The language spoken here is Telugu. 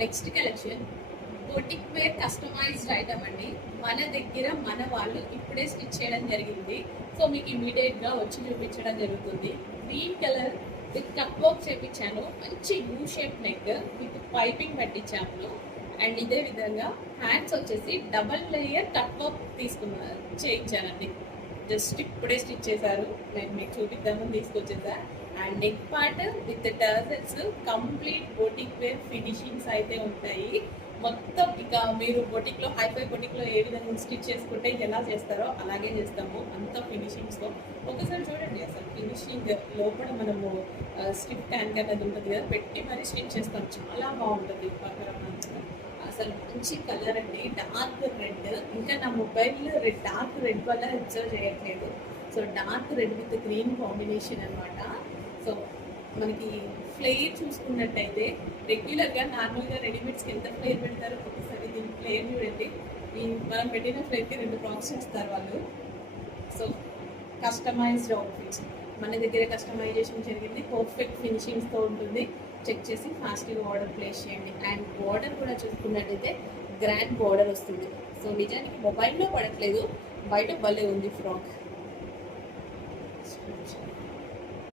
Next collection boutique wear customized item అండి. మన దగ్గర మన వాళ్ళు ఇప్పుడే స్టిచ్ చేయడం జరిగింది. సో మీకు ఇమీడియట్ గా వచ్చి చూపించడం జరుగుతుంది. Green colour with cup work చేపించాను. మంచి U shape neck with piping పట్టించాము. అండ్ ఇదే విధంగా హ్యాండ్స్ వచ్చేసి డబల్ లేయర్ కట్ వర్క్ చేయించానండి. జస్ట్ ఇప్పుడే స్టిచ్ చేశారు. నేను మీకు చూపిద్దామని తీసుకొచ్చేసా. And neck part with tassels complete boutique wear finishings అయితే ఉంటాయి. మొత్తం ఇక మీరు బొటిక్లో హైఫై బొటిక్లో ఏ విధంగా స్టిచ్ చేసుకుంటే ఎలా చేస్తారో అలాగే చేస్తాము. అంత ఫినిషింగ్స్తో ఒకసారి చూడండి. అసలు ఫినిషింగ్ లోపల మనము స్టిప్ ట్యాంక్ అనేది ఉంటుంది కదా, పెట్టి మరీ స్టిచ్ చేస్తాం. చాలా బాగుంటుంది. అసలు మంచి కలర్ అండి, డార్క్ రెడ్. ఇంకా నా మొబైల్ డార్క్ రెడ్ వల్ల అబ్జర్వ్ చేయట్లేదు. So dark red with green combination అనమాట. సో మనకి ఫ్లేర్ చూసుకున్నట్టయితే రెగ్యులర్గా నార్మల్గా రెడీమేడ్స్కి ఎంత ఫ్లేర్ పెడతారో ఒకసారి దీని ఫ్లేర్ చూడండి. మనం పెట్టిన ఫ్లేర్కి 2 ఫ్రాక్స్ ఇస్తారు వాళ్ళు. సో కస్టమైజ్డ్ అవుట్ఫిట్స్ మన దగ్గర కస్టమైజేషన్ జరిగింది. పర్ఫెక్ట్ ఫినిషింగ్స్తో ఉంటుంది. చెక్ చేసి ఫాస్ట్గా ఆర్డర్ ప్లేస్ చేయండి. అండ్ బార్డర్ కూడా చూసుకున్నట్టయితే గ్రాండ్ బార్డర్ వస్తుంది. సో నిజానికి మొబైల్లో పడట్లేదు, బయట భలే ఉంది ఫ్రాక్.